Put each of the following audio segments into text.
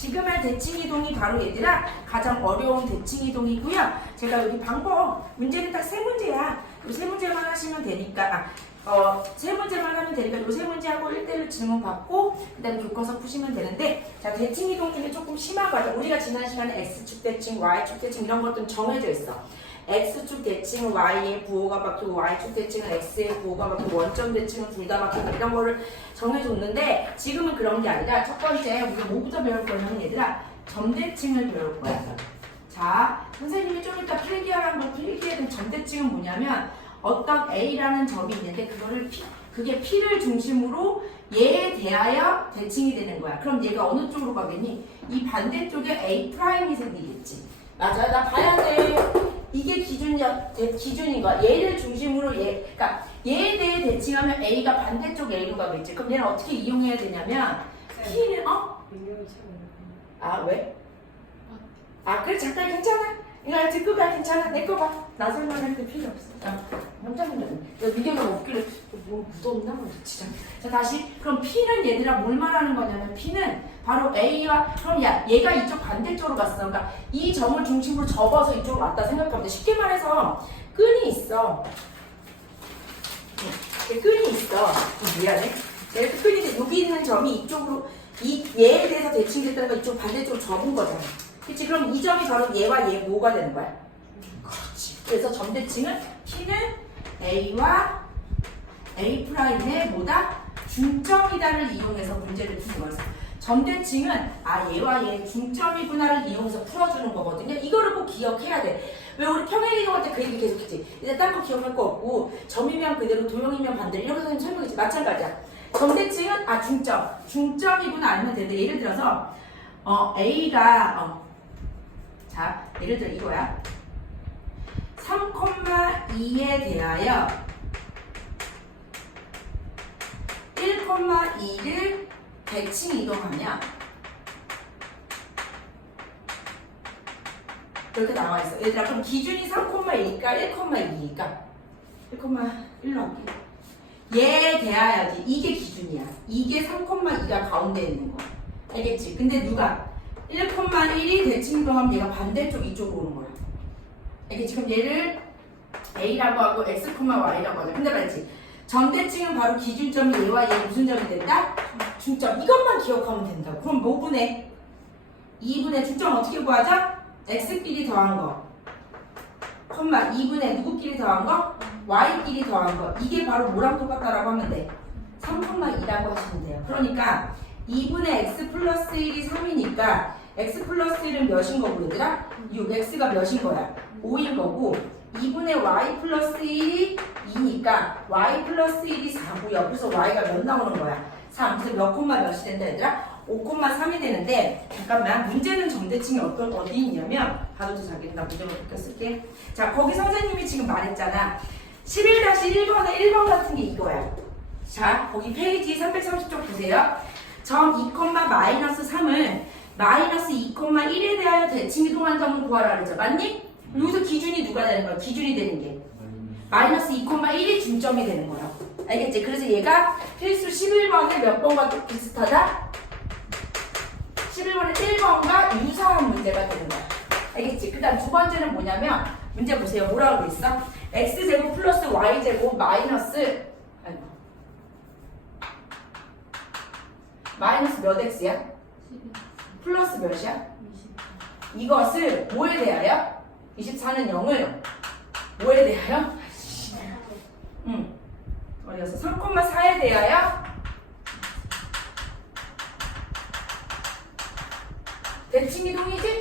지금 할 대칭 이동이 바로 얘들아 가장 어려운 대칭 이동이고요. 제가 여기 방법 문제는 딱 세 문제야. 이 세 문제만 하시면 되니까 아, 어, 세 문제만 하면 되니까 이세 문제하고 1대1 질문 받고 그다음에 교과서 푸시면 되는데 자 대칭 이동 중에 조금 심하거든. 우리가 지난 시간에 x축 대칭, y축 대칭 이런 것들은 정해져 있어. X축 대칭은 y의 부호가 바뀌고 y축 대칭은 x의 부호가 바뀌고 원점 대칭은 둘 다 바뀌고 이런 거를 정해줬는데 지금은 그런 게 아니라 첫 번째 우리가 뭐부터 배울 거냐면 얘들아 점 대칭을 배울 거야. 자 선생님이 좀 이따 필기하라는 거 필기해야 될 점대칭은 뭐냐면 어떤 A라는 점이 있는데 그거를 P, 그게 P를 중심으로 얘에 대하여 대칭이 되는 거야. 그럼 얘가 어느 쪽으로 가겠니? 이 반대쪽에 A 프라임이 생기겠지. 맞아, 나 봐야 돼. 이게 기준이야, 대- 기준인 거야. 얘를 중심으로 얘, 그러니까 얘에 대해 대칭하면 A가 반대쪽 A로 가겠지. 그럼 얘는 어떻게 이용해야 되냐면 P는 어? 민경이 차가 아 왜? 아 그래 잠깐 괜찮아. 이거 듣고 가 괜찮아. 내 거 봐. 나 설명할 때 필요 없어. 야, 깜짝 놀랐네. 야 미경이 없길래 뭐 묻었나? 뭐 진짜. 자 다시 그럼 P는 얘들아 뭘 말하는 거냐면 P는 바로 A와 그럼 야 얘가 이쪽 반대쪽으로 갔어. 그러니까 이 점을 중심으로 접어서 이쪽으로 왔다 생각하면 돼. 쉽게 말해서 끈이 있어. 응, 끈이 있어. 어, 미안해. 이렇게 끈이 여기 있는 점이 이쪽으로 이 얘에 대해서 대칭됐다는 건 이쪽 반대쪽으로 접은 거잖아. 그치? 그럼 이 점이 바로 얘와 얘 뭐가 되는 거야? 그렇지. 그래서 점대칭은 P는 A와 A 프라임의 뭐다? 중점이다를 이용해서 문제를 푸는 거였어. 점대칭은 아 얘와 얘 중점이구나를 이용해서 풀어주는 거거든요. 이거를 꼭 기억해야 돼. 왜 우리 평행 이동 할 때 그 얘기 계속했지. 이제 딴 거 기억할 거 없고 점이면 그대로 도형이면 반대로 이렇게 선생님 설명했지. 마찬가지야. 점대칭은 아 중점, 중점이구나 알면 되는데 예를 들어서 어 A가 어, 자 예를 들어 이거야. 3,2에 대하여 1,2를 대칭 이동하면 이렇게 나와 있어. 얘들아 그럼 기준이 3,1일까 1,2일까? 1,1로 할게. 얘에 대하여지 이게 기준이야. 이게 3,2가 가운데 있는 거. 알겠지? 근데 누가 1,1이 대칭 이동하면 얘가 반대쪽 이쪽으로 오는 거야. 알겠지? 그럼 얘를 A라고 하고 X, Y라고 하자. 근데 말이지. 점대칭은 바로 기준점이 얘와 얘 무슨 점이 된다? 중점. 이것만 기억하면 된다고. 그럼 뭐 분의? 2분의 중점 어떻게 구하자? X끼리 더한 거. 콤마 2분의 누구끼리 더한 거? Y끼리 더한 거. 이게 바로 뭐랑 똑같다라고 하면 돼? 3,2라고 하시면 돼요. 그러니까 2분의 X 플러스 1이 3이니까 X 플러스 1은 몇인 거고 얘들아? 6. X가 몇인 거야? 5인 거고 2분의 Y 플러스 1이 2니까 Y 플러스 1이 4고요. 그래서 Y가 몇 나오는 거야? 3. 그래서 몇 콤마 몇이 된다 얘들아? 5,3이 되는데 잠깐만 문제는 점대칭이 어떤 어디 있냐면 봐도 자기 나 문제만 바뀌어 쓸게 자 거기 선생님이 지금 말했잖아 11-1번에 1번 같은 게 이거야 자 거기 페이지 330쪽 보세요 점 2, 마이너스 3을 마이너스 2,1에 대하여 대칭 이 동한 점을 구하라 그러죠 맞니? 여기서 기준이 누가 되는 거야? 기준이 되는 게 마이너스 2,1이 중점이 되는 거야 알겠지? 그래서 얘가 필수 11번에 몇 번과 또 비슷하다? 11번에 1번과 유사한 문제가 되는 거야. 알겠지? 그 다음 두 번째는 뭐냐면 문제 보세요. 뭐라고 돼 있어? x제곱 플러스 y제곱 마이너스 아이고. 마이너스 몇 x야? 플러스 몇이야? 이것을 뭐에 대하여? 24는 0을 뭐에 대하여? 응. 어디 갔어? 3,4에 대하여 대칭 이동이지?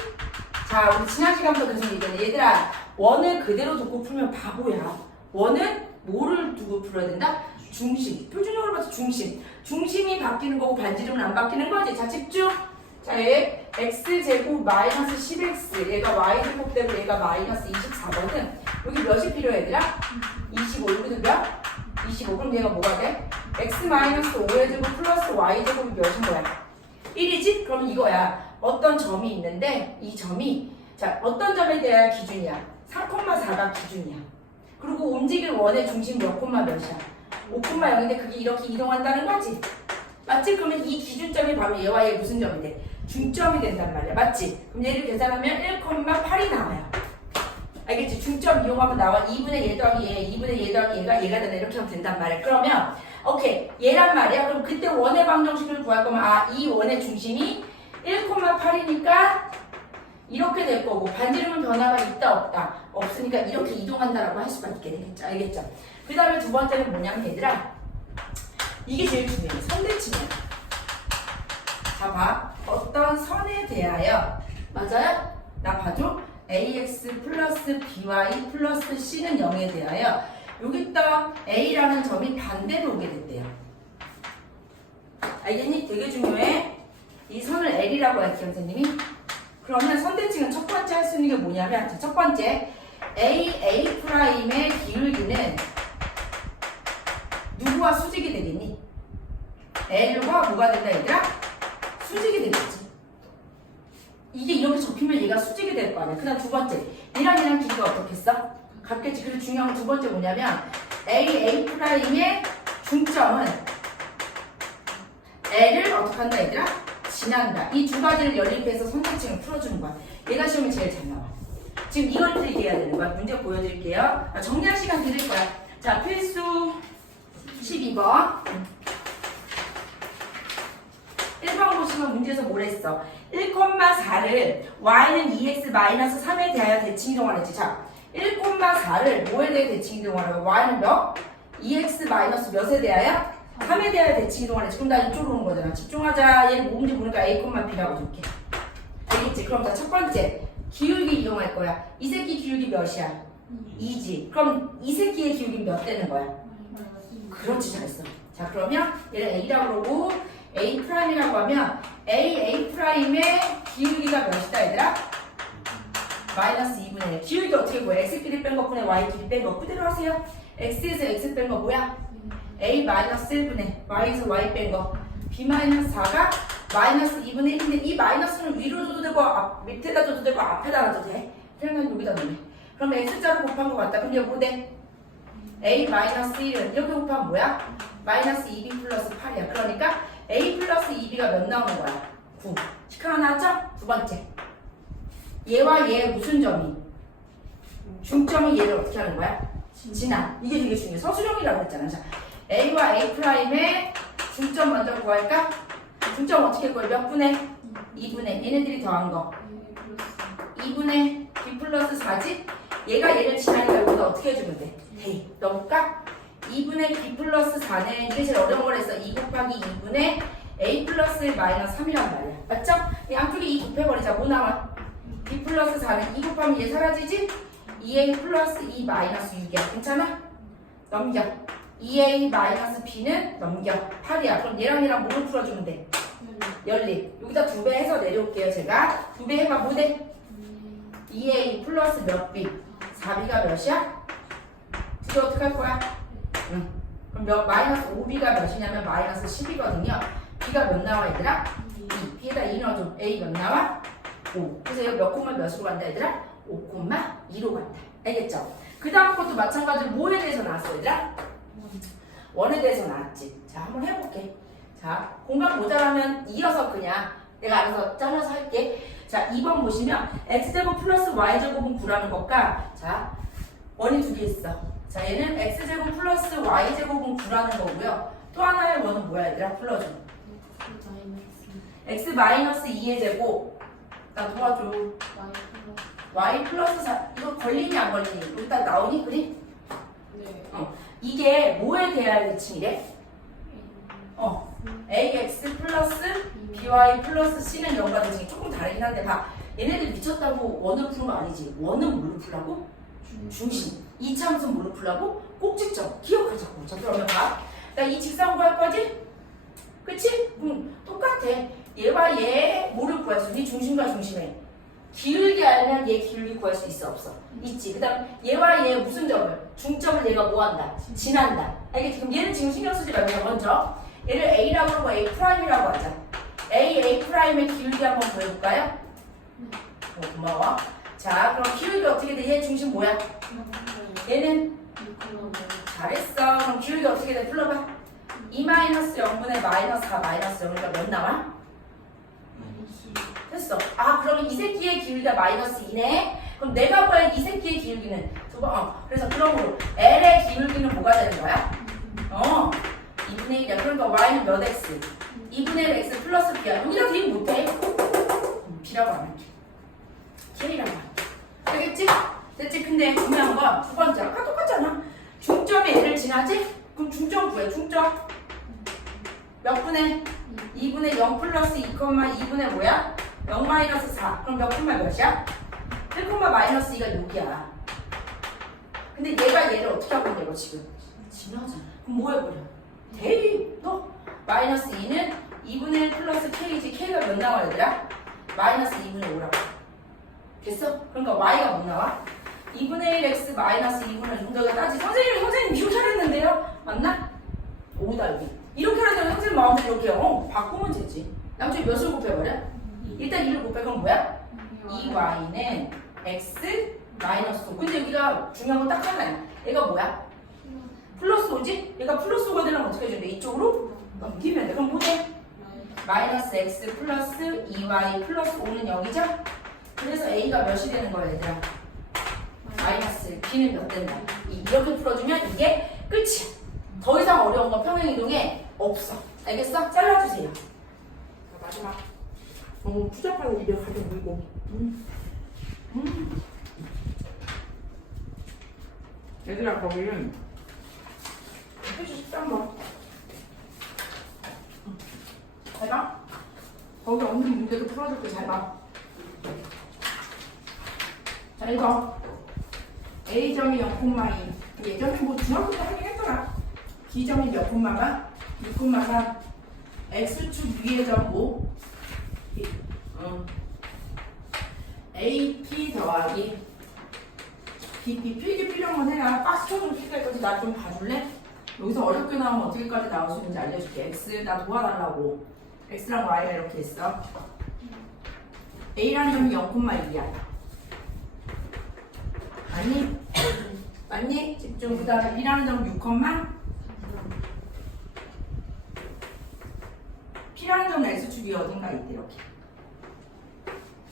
자, 우리 지난 시간부터 계속 얘기했는데 얘들아 원을 그대로 두고 풀면 바보야. 원은 뭐를 두고 풀어야 된다? 중심. 표준형으로 봐서 중심. 중심이 바뀌는 거고 반지름은 안 바뀌는 거지. 자, 집중. 자, 얘 x제곱 마이너스 10x 얘가 y제곱 되고 얘가 마이너스 24거든. 여기 몇이 필요해 얘들아? 25. 여기도 몇? 25. 그럼 얘가 뭐가 돼? x 마이너스 5의 제곱 플러스 y 제곱이 몇인 거야? 1이지? 그럼 이거야. 어떤 점이 있는데 이 점이 자 어떤 점에 대한 기준이야? 3,4가 기준이야. 그리고 움직일 원의 중심 몇 콤마 몇이야? 5,0인데 그게 이렇게 이동한다는 거지. 맞지? 그러면 이 기준점이 바로 얘와 얘 무슨 돼? 중점이 된단 말이야. 맞지? 그럼 얘를 계산하면 1,8이 나와요. 알겠지? 중점 이용하면 나와 2분의 얘 더하기 얘, 2분의 얘 더하기 얘가 얘가 된다 이렇게 하면 된단 말이야. 그러면 오케이 얘란 말이야. 그럼 그때 원의 방정식을 구할 거면 아 이 원의 중심이 1,8이니까 이렇게 될 거고 반지름은 변화가 있다 없다 없으니까 이렇게 이동한다라고 할 수가 있게 되겠죠. 알겠죠? 그 다음에 두 번째는 뭐냐면 얘들아 이게 제일 중요해. 선대칭이야. 자 봐. 어떤 선에 대하여 맞아요? 나 봐줘. ax 플러스 by 플러스 c는 0에 대하여 여기 있던 a라는 점이 반대로 오게 됐대요. 알겠니? 되게 중요해. 이 선을 L이라고 할게요, 선생님이. 그러면 선대칭은 첫 번째 할 수 있는 게 뭐냐면 자, 첫 번째 A, A 프라임의 기울기는 누구와 수직이 되겠니? L과 뭐가 된다 얘들아? 수직이 되겠지. 이게 이렇게 접히면 얘가 수직이 될 거 아니야. 그 다음 두 번째 얘랑 얘랑 길이가 어떻겠어? 같겠지. 그리고 중요한 두 번째 뭐냐면 A, A 프라임의 중점은 L을 어떻게 한다 얘들아? 지난다. 이 두 가지를 연립해서 선택칭을 풀어주는 거야. 얘가 시험에 제일 잘 나와. 지금 이걸 풀이해야 되는 거야. 문제 보여드릴게요. 아, 정리할 시간 드릴 거야. 자, 필수 12번. 1번 보시면 문제에서 뭘 했어? 1,4를 y는 2x-3에 대하여 대칭 이동하랬지. 자, 1,4를 뭐에 대해 대칭 이동하라고? y는 몇? 2x- 몇에 대하여? 3에 대하여 대칭 이동하랬지. 그럼 나 이쪽으로 오는 거잖아. 집중하자. 얘는 뭔지 모르니까 a, b라고 줄게. 알겠지? 그럼 자, 첫 번째. 기울기 이용할 거야. 이 새끼 기울기 몇이야? 2지. 그럼 이 새끼의 기울기 몇 되는 거야? 그렇지 잘했어. 자 그러면 얘를 A라고 그러고 A 프라임이라고 하면 A A 프라임의 기울기가 몇이다 얘들아? 마이너스 2분의 1. 기울기 어떻게 구해? X끼리 뺀 것분의 Y끼리 뺀거 그대로 하세요. X에서 X 뺀 거 뭐야? A 마이너스 1분의 Y에서 Y 뺀 거. B 마이너스 4가 마이너스 2분의 1인데 이 마이너스는 위로 줘도 되고 앞, 밑에다 줘도 되고 앞에다 놔도 돼. 그러면 여기다 넣네. 그럼 X자로 곱한 거. 그럼 이거 뭐 돼? A 마이너스 1은 이렇게 곱하면 뭐야? 마이너스 2b 플러스 8이야. 그러니까 A 플러스 2b가 몇 나오는 거야? 9. 시카 하나 나왔죠? 두 번째. 얘와 얘 무슨 점이? 중점이 얘를 어떻게 하는 거야? 진한. 이게 되게 중요해. 서술형이라고 했잖아. 자, A와 A 프라임의 중점 먼저 구할까? 중점 어떻게 구해? 몇 분의? 2분의. 얘네들이 더한 거. 2분의 b 플러스 4지? 얘가 얘를 지나니까 여기다 어떻게 해주면 돼? 대 넣을까? 2분의 b 플러스 4는 이게 제일 어려운 거랬어 2 곱하기 2분의 a 플러스 1 마이너스 3이란 말이야 맞죠? 이 양쪽에 2 곱해버리자 뭐 나와? b 플러스 4는 2 곱하면 얘 사라지지? 2a 플러스 2 마이너스 6이야 괜찮아? 넘겨 2a 마이너스 b는 넘겨 8이야 그럼 얘랑 얘랑 뭐로 풀어주면 돼? 연립 여기다 두 배 해서 내려올게요 제가 두 배 해봐 뭐 돼? 2a 플러스 몇 b? 4b가 몇이야? 두개 어떻게 할 거야? 응. 그럼 몇, 마이너스 5b가 몇이냐면 마이너스 10이거든요. b가 몇 나와 얘들아? 2. b에다 2 넣어줘. a 몇 나와? 5. 그래서 여기 몇 콤마 몇으로 간다 얘들아? 5 콤마 2로 간다. 알겠죠? 그 다음 것도 마찬가지로 뭐에 대해서 나왔어 얘들아? 원에 대해서 나왔지. 자 한번 해볼게. 자 공간 모자라면 이어서 그냥 내가 알아서 잘라서 할게. 자 2번 보시면 x제곱 플러스 y제곱은 9라는 것과 자 원이 두 개 있어. 자, 얘는 x제곱 플러스 y제곱은 9라는 거고요. 또 하나의 원은 뭐야, 얘들아? 불러줘. x 마이너스 2의 제곱. 나 도와줘. y 플러스 4. 이거 걸리니 안 걸리니? 여기다 나오니? 그리? 이게 뭐에 대한 대칭이래? 어. ax 플러스 by 플러스 c는 0과 대칭이 조금 다르긴 한데 봐. 얘네들 미쳤다고 원으로 푸는 거 아니지. 원은 뭘로 풀라고? 중심. 이차함수 뭘로 풀라고? 꼭지점. 기억하자고. 자, 그러면 봐. 나이 직선 구할 거지? 그치? 응, 똑같아. 얘와 얘 뭐를 구할 수 있니? 중심과 중심에. 기울기 알면 얘 기울기 구할 수 있어? 없어? 있지. 그 다음 얘와 얘 무슨 점을? 중점을 얘가 뭐 한다? 지난다. 알겠지? 그럼 얘는 지금 신경 쓰지 말고 먼저 얘를 A라고 하고 A 프라임이라고 하자. A, A 프라임의 기울기 한번 보여볼까요? 어, 고마워. 자, 그럼 기울기 어떻게 돼? 얘 중심 뭐야? 얘는 잘했어. 그럼 기울기 어떻게 돼? 풀러봐. 2 마이너스 0분의 마이너스 4 마이너스 0이니까 몇 나와? 됐어. 아, 그러면 이 새끼의 기울기가 마이너스 2네? 그럼 내가 구할 이 새끼의 기울기는 두 번, 어. 그래서 그러므로 L의 기울기는 뭐가 되는 거야? 어, 2분의 1이야. 그러니까 Y는 몇 X? 2분의 1 X 플러스 B야. 여기다 대입 못해. 음, B라고 안 할게. K라고 할게. 알겠지? 됐지? 근데 중요한 건 두 번째. 아까 똑같잖아. 중점이 L을 지나지? 그럼 중점 구해, 중점. 몇 분의? 2분의 0 플러스 2, 2분의 뭐야? 0 마이너스 4. 그럼 몇 콤마 몇이야? 1 콤마 마이너스 2가 6이야. 근데 얘가 얘를 어떻게 하고 있냐고 지금. 지나잖아. 그럼 뭐 해버려? 대입. 너 마이너스 2는 2분의 1 플러스 k지. k가 몇 나와 얘들아? 마이너스 2분의 5라고. 됐어? 그러니까 y가 뭐 나와? 2분의 1 x 마이너스 2분의 6. 너가 따지. 선생님, 선생님 이거 잘했는데요? 맞나? 5다 여기. 이렇게 하면 선생님 마음대로 이렇게 어 바꾸면 되지. 나중에 몇을 곱해버려? 일단 2를 곱해 그럼 뭐야? 2y는 x 마이너스 5. 근데 여기가 중요한 건 딱 하나야. 얘가 뭐야? 플러스 5지? 얘가 플러스 5가 되려면 어떻게 해줘야 돼? 이쪽으로 넘기면 돼. 그럼 뭐돼? 마이너스 x 플러스 2y 플러스 5는 0이죠? 그래서 a가 몇이 되는 거야 얘들아? 마이너스 b는 몇 된다? 이- 이렇게 풀어주면 이게 끝이야. 더 이상 어려운 건 평행이동에 없어. 알겠어? 잘라주세요. 자, 마지막. 너무 푸잡하게 입에 가게 물고. 음. 음. 얘들아 거기는 해주시 짠잘 봐. 거기 없는 문제도 풀어줄게. 잘 봐. 자, 이거. A점이 0,2. 예전에 뭐 중학교 때 하긴 했더라. B점이 몇 콤마가? 6,3. X축 위에 점 5. 응. AP 더하기 BP 필기 필요한 건 해라. 박스 필요할 거지. 나 좀 봐줄래? 여기서 어렵게 나오면 어떻게까지 나올 수 있는지 알려줄게. X 나 도와달라고. X랑 Y가 이렇게 있어. A라는 점이 0,2야. 아니? 맞니? 집중. 그 다음에 B라는 점 6, P라는 점은 X축이 어딘가 있대 이렇게.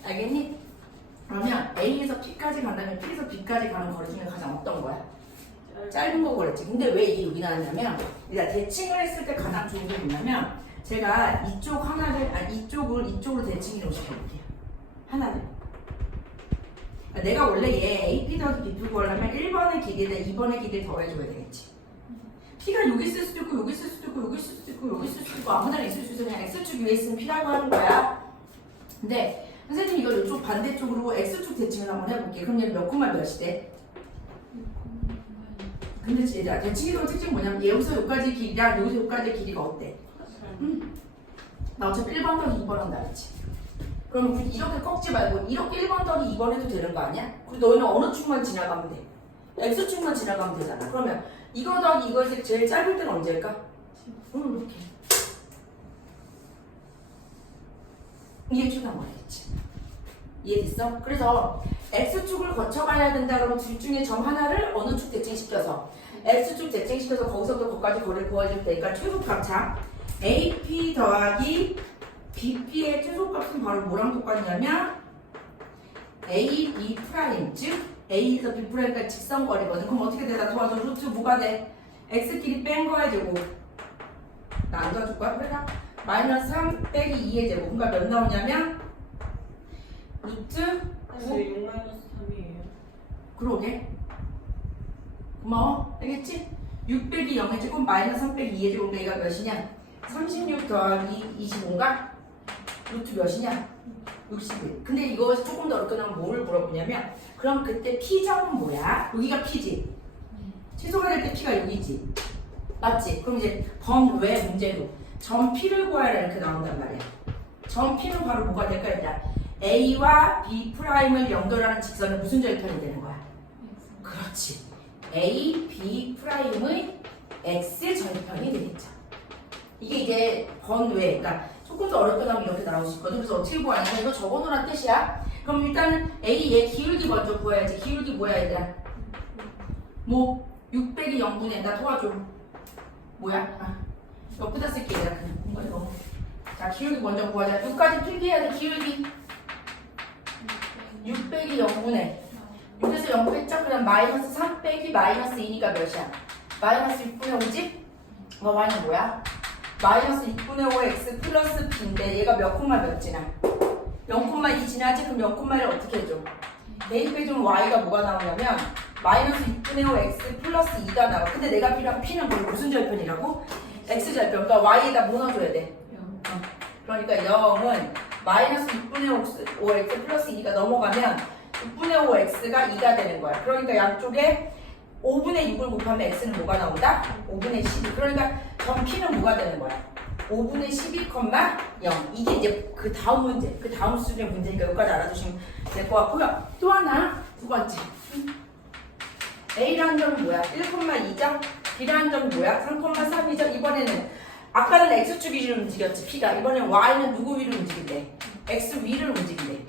알겠니? 그러면 A에서 P까지 간다면 P에서 B까지 가는 거리 중에 가장 어떤 거야? 짧은 거 그랬지. 근데 왜 이게 여기 나왔냐면 내가 대칭을 했을 때 가장 좋은 게 뭐냐면 제가 이쪽 하나를 아 이쪽을 이쪽으로 대칭이라고 시켜볼게요. 하나를. 그러니까 내가 원래 얘 AP 더하기 BP 구하려면 1번의 길이에다 2번의 길이를 더해줘야 되겠지. P가 여기 있을 수도 있고 여기 있을 수도 있고 여기 있을 수도 있고 여기 있을 수도 있고 아무데나 있을 수도 있어 그냥 X축 위에 있으면 P라고 하는 거야. 근데 선생님 이걸 이쪽 반대쪽으로 X축 대칭을 한번 해볼게. 그럼 얘몇 콤마 몇이 돼? 근데 얘들아 대칭이동 특징 뭐냐면 여기서 여기까지 길이랑 여기서 여기까지 길이가 어때? 나 어차피 1번 더하기 2번 한다 그랬지 그러면 굳이 이렇게 꺾지 말고 이렇게 1번 더하기 2번 해도 되는 거 아니야? 그리고 너희는 어느 축만 지나가면 돼? X축만 지나가면 되잖아 그러면 이거 더하기 이거에서 제일 짧을 때는 언제일까? 응 이렇게 이게 초단 말이겠지 이해됐어? 그래서 X축을 거쳐가야 된다 그러면 둘 중에 점 하나를 어느 축 대칭시켜서 X축 대칭시켜서 거기서부터 거기까지 거리를 구해줄 테니까 최소 값차 AP 더하기 BP의 최소값은 바로 뭐랑 똑같냐면 AB 프라임 즉 A에서 B 프라임까지 직선거리거든 그럼 어떻게 돼? 나 도와줘 루트 뭐가 돼? X끼리 뺀 거야 제곱 나안 도와줄 거야? 그래 라 마이너스 3 빼기 2의 제곱 그러니까 몇 나오냐면 루트 9 6 마이너스 3이에요. 그러게. 고마워. 알겠지? 6 빼기 0의 제곱 마이너스 3 빼기 2의 제곱 얘가 몇이냐? 36 더하기 25인가? 루트 몇이냐? 61. 근데 이거 조금 더 어렵게 나면 뭐를 물어보냐면 그럼 그때 P점은 뭐야? 여기가 P지? 취소가 될 때 P가 여기지? 맞지? 그럼 이제 범외 문제로 점 P를 구하라 이렇게 나온단 말이야. 점 P는 바로 뭐가 될까? 일단 A와 B 프라임을 연결하는 직선은 무슨 절편이 되는 거야? 그렇지. A, B 프라임의 X 절편이 되겠죠. 이게 이제 번외, 그러니까 조금 더 어렵게 나오면 이렇게 나올 수 있거든. 그래서 어떻게 구하냐? 이거 적어놓으란 뜻이야. 그럼 일단은 A, 얘 기울기 먼저 구해야지. 기울기 뭐야, 얘들아? 뭐, 6 빼기 0분의, 나 도와줘. 뭐야? 아, 옆에다 쓸게, 얘들아. 그냥 공부해, 너무. 자, 기울기 먼저 구하자. 6까지 필기해야 돼, 기울기. 6이 0분의 6에서 0 뺐죠? 그럼 마이너스 3 빼기 마이너스 2니까 몇이야? 마이너스 6분의 5지? 어, y는 뭐야? 마이너스 6분의 5x 플러스 b인데 얘가 몇 콤마 몇 지나? 0 콤마 2 지나지? 그럼 0 콤마를 어떻게 해줘? 대입해주면 y가 뭐가 나오냐면 마이너스 6분의 5x 플러스 2가 나와 근데 내가 필요한 p는 뭘 무슨 절편이라고? x 절편 그러니까 y에다 뭐 넣어줘야 돼? 어. 그러니까 0은 마이너스 6분의 5x 플러스 2가 넘어가면 6분의 5x가 2가 되는 거야 그러니까 양쪽에 5분의 6을 곱하면 x는 뭐가 나온다? 5분의 12 그러니까 점 p는 뭐가 되는 거야? 5분의 12,0 이게 이제 그 다음 문제 그 다음 수준의 문제니까 여기까지 알아두시면 될 것 같고요 또 하나 두 번째 A라는 점은 뭐야? 1,2죠? B라는 점은 뭐야? 3,3이죠? 이번에는 아까는 X축 위를 움직였지 P가 이번엔 Y는 누구 위를 움직인대? X 위를 움직인대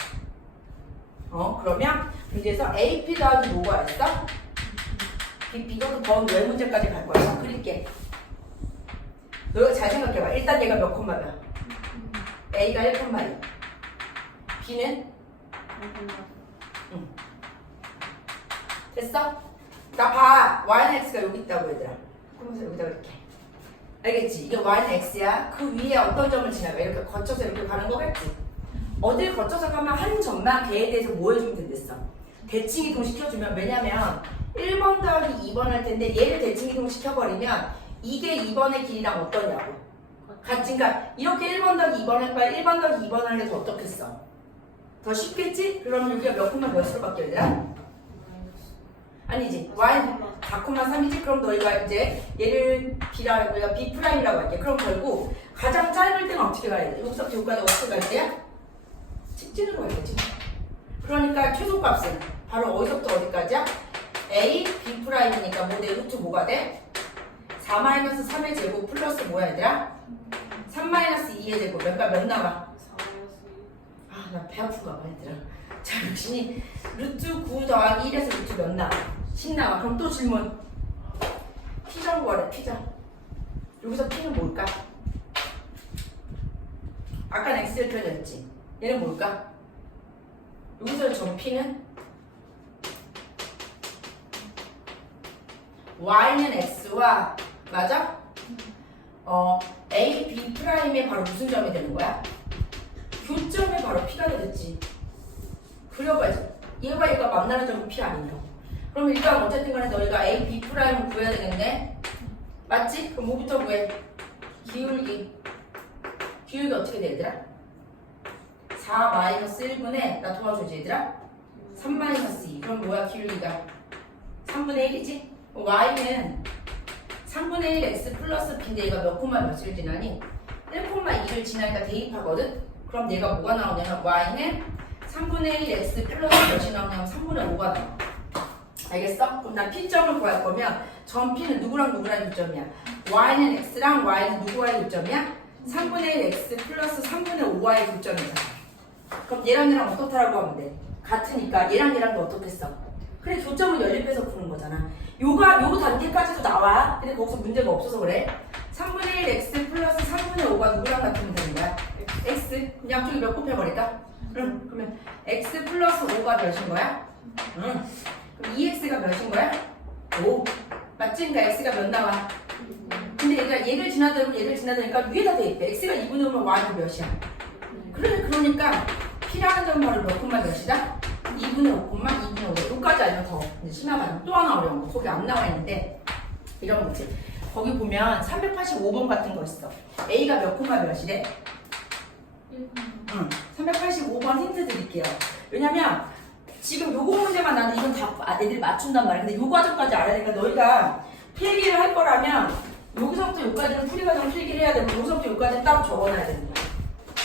어 그러면 문제에서 AP 더하기 뭐가 있어? B, 이것도 번외 문제까지 갈 거야 자, 그릴게 너잘 생각해봐 일단 얘가 몇 콤마야? A가 1,2 B는 됐어? 나 봐. y는 x가 여기 있다고 얘들아. 그러면서 여기다 이렇게. 알겠지? 이게 y는 x야. 그 위에 어떤 점을 지나가? 이렇게 거쳐서 이렇게 가는 거겠지? 어딜 거쳐서 가면 한 점만 걔에 대해서 뭐 해주면 된댔어? 대칭 이동 시켜주면 왜냐면 1번 더하기 2번 할 텐데 얘를 대칭 이동 시켜버리면 이게 2번의 길이랑 어떠냐고 같이 그러니까 이렇게 1번 더하기 2번 할 거야 1번 더하기 2번 하는 게 더 어떻겠어? 더 쉽겠지? 그러면 여기가 몇 콤마 몇으로 바뀌어야 되나? 아니지 y는 4,3이지 그럼 너희가 이제 얘를 b라 우리가 b 프라임이라고 할게 그럼 결국 가장 짧을 때는 어떻게 가야 돼? 여기서부터 여기까지 어떻게 갈 때야? 직진으로 가야지 그러니까 최소값은 바로 어디서부터 어디까지야? a b 프라임이니까 뭐내 루트 뭐가 돼? 4 마이너스 3의 제곱 플러스 뭐야 얘들아? 3 마이너스 2의 제곱 몇가 몇 나와? 아나 배 아픈가 봐 얘들아 자 역시 루트 9 더하기 1에서 루트 몇 나와? 10 나와 그럼 또 질문 피점 구하래 피점 여기서 피는 뭘까? 아까 는 x절편이었지 얘는 뭘까? 여기서 점 p는 y는 x와 맞아? 어 a, b 프라임의 바로 무슨 점이 되는 거야? 교점에 바로 p가 되겠지 그려봐야지 얘와 얘가 만나는 점은 p 아니냐고 그럼 일단 어쨌든 간에 너희가 a, b 프라임을 구해야 되겠네 맞지? 그럼 뭐부터 구해? 기울기 기울기 어떻게 돼 얘들아? 4 마이너스 1분의 나 도와줘야지 얘들아 3 마이너스 2 그럼 뭐야 기울기가 3분의 1이지? Y는 3분의 1 x 플러스 b인데 얘가 몇 콤마 몇을 지나니? 1콤마2를 지나니까 대입하거든? 그럼 얘가 뭐가 나오냐면 y는 3분의 1 x 플러스 몇이 나오냐면 3분의 5가 나와 알겠어? 그럼 난 p점을 구할 거면 점 p는 누구랑 누구랑 교점이야? y는 x랑 y는 누구와의 교점이야? 3분의 1 x 플러스 3분의 5와의 교점이잖아 그럼 얘랑 얘랑 어떻다라고 하면 돼? 같으니까 얘랑 얘랑 도 어떻겠어? 그래 교점을 연립해서 푸는 거잖아 요가 요 단계까지도 나와 근데 거기서 문제가 없어서 그래 3분의 1 x 플러스 3분의 5가 누구랑 같으면 되는 거야? x 양쪽이 몇 곱해버릴까? 응 그러면 x 플러스 5가 몇인 거야? 응 그럼 2x가 몇인 거야? 5 맞지? 그러니까 x가 몇 나와? 근데 얘가 얘를 지나다니고 얘를 지나다니까 위에다 대입해 x가 2분의 5면 y는 몇이야? 그래 그러니까 점은 바로 몇 콤마 몇이다? 2분의 5 콤마 2분의 5 여기까지 알면 더. 심하면 또 하나 어려운 거. 거기 안 나와 있는데 이런 거지. 거기 보면 385번 같은 거 있어. A가 몇 콤마 몇이래? 응. 385번 힌트 드릴게요. 왜냐면 지금 요거 문제만 나는 이건 다 아, 애들이 맞춘단 말이야. 근데 요 과정까지 알아야 되니까 너희가 필기를 할 거라면 여기서부터 여기까지는 풀이 과정 필기를 해야 되고 여기서부터 여기까지는 따로 적어놔야 되는 거야.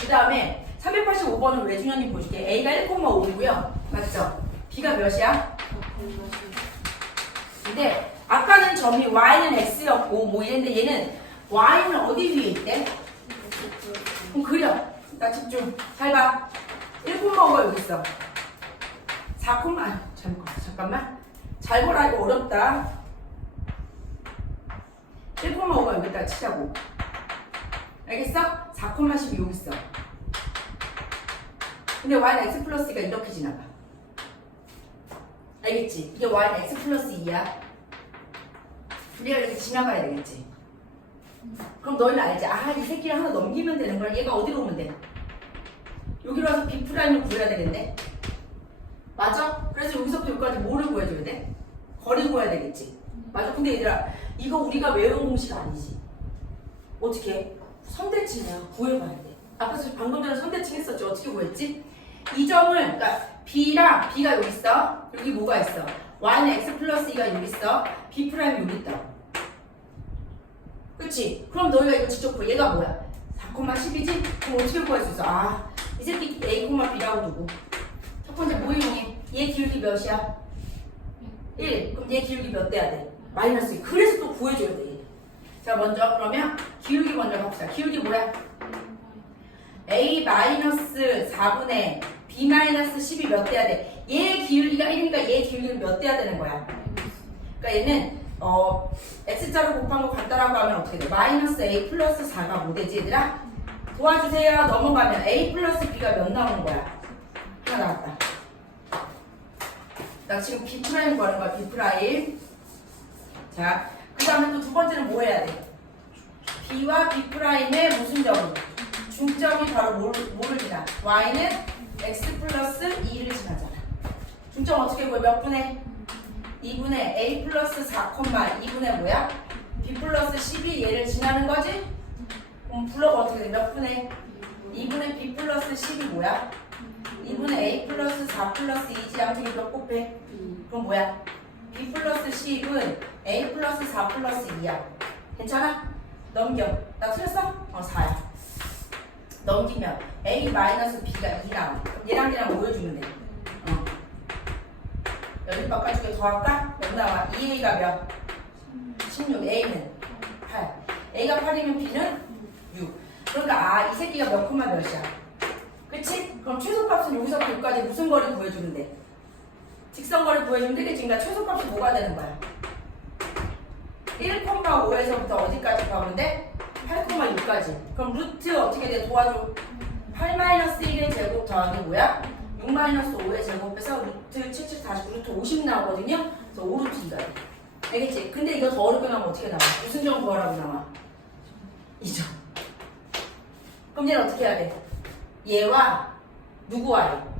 그 다음에 385번은 왜 중요한지 보여줄게. A가 1,5이고요. 맞죠? B가 몇이야? 근데 아까는 점이 Y는 X였고 뭐 이랬는데 얘는 Y는 어디 위에 있대? 그럼 그려. 나 집중. 잘 봐. 1,5가 여기 있어. 4, 아, 봤어. 잠깐만. 잘 보라 이거 어렵다. 1,5가 여기다 치자고. 알겠어? 4,10이 여기 있어. 근데 y는 x 플러스가 이렇게 지나가. 알겠지? 이게 y x 플러스 2야. 우리가 이렇게 지나가야 되겠지? 그럼 너희는 알지? 아, 이 새끼를 하나 넘기면 되는 거야. 얘가 어디로 오면 돼? 여기로 와서 B 프라임을 구해야 되겠네? 맞아? 그래서 여기서부터 여기까지 뭐를 구해줘야 돼? 거리 구해야 되겠지? 맞아? 근데 얘들아, 이거 우리가 외운 공식 아니지? 어떻게 해? 선대칭이야. 구해봐야 돼. 아까 저 방금 전에 선대칭 했었죠? 어떻게 구했지? 이 점을, 그러니까 B랑 B가 여기 있어. 여기 뭐가 있어? Y는 X 플러스 2가 여기 있어. B 프라임이 여기 있다. 그치? 그럼 너희가 이거 직접 구해. 얘가 뭐야? 4,10이지? 그럼 어떻게 구할 수 있어? 아, 이 새끼 A, B라고 두고. 첫 번째 뭐 이용해? 얘 기울기 몇이야? 1. 그럼 얘 기울기 몇 돼야 돼? 마이너스 2. 그래서 또 구해줘야 돼. 자, 먼저 그러면 기울기 먼저 갑시다. 기울기 뭐야? A 마이너스 4분의 B 마이너스 10이 몇 돼야 돼? 얘 기울기가 1이니까 얘 기울기는 몇 돼야 되는 거야? 그러니까 얘는 어 x자로 곱한 거 같다라고 하면 어떻게 돼? 마이너스 a 플러스 4가 뭐 되지 얘들아? 도와주세요. 넘어가면 a 플러스 b가 몇 나오는 거야? 하나 나왔다. 나 지금 b 프라임 구하는 거야. b 프라임. 자, 그 다음에 또 두 번째는 뭐 해야 돼? b와 b 프라임의 무슨 점이? 중점이 바로 뭘, 뭐를 지나? y는 x 플러스 2를 지나잖아. 중점 어떻게 구해? 몇 분의? 2분의 a 플러스 4, 2분의 뭐야? b 플러스 10이 얘를 지나는 거지? 그럼 블럭 어떻게 돼? 몇 분의? 2분의 b 플러스 10이 뭐야? 2분의 a 플러스 4 플러스 2지 양식이 몇 곱해? 그럼 뭐야? b 플러스 10은 a 플러스 4 플러스 2야. 괜찮아? 넘겨. 나 틀렸어? 어, 4야. 넘기면 a 마이너스 b가 2랑 얘랑 얘랑 모여주면 돼. 어. 여기 바꿔주게 더할까? 여기 나와 2a가 몇? 16, a는 8. a가 8이면 b는 6. 그러니까 아, 이 새끼가 몇 콤마 몇이야? 그치? 그럼 최소값은 여기서부터 여기까지 무슨 거리 구해주면 돼? 직선거리 구해주면 되겠지? 그러니까 최소값이 뭐가 되는 거야? 1,5에서부터 어디까지 가면 돼? 8,6까지. 그럼 루트 어떻게 돼? 도와줘. 8-1의 제곱 더하기 뭐야? 6-5의 제곱해서 루트 77, 49, 루트 50 나오거든요? 그래서 5루트 2가 돼. 알겠지? 근데 이거 더 어렵게 나오면 어떻게 나와? 무슨 점 구하라고 나와? 2점. 그럼 얘는 어떻게 해야 돼? 얘와 누구와요?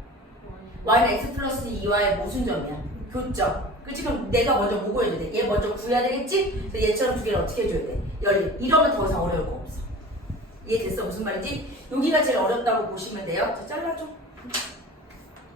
y는 x 플러스 2와의 모순 점이야. 교점. 그치? 그럼 내가 먼저 뭐 구해줘야 돼? 얘 먼저 구해야 되겠지? 그래서 얘처럼 두 개를 어떻게 해줘야 돼? 열리. 이러면 더 이상 어려울 거 없어. 이해됐어? 무슨 말인지? 여기가 제일 어렵다고 보시면 돼요. 자, 잘라줘.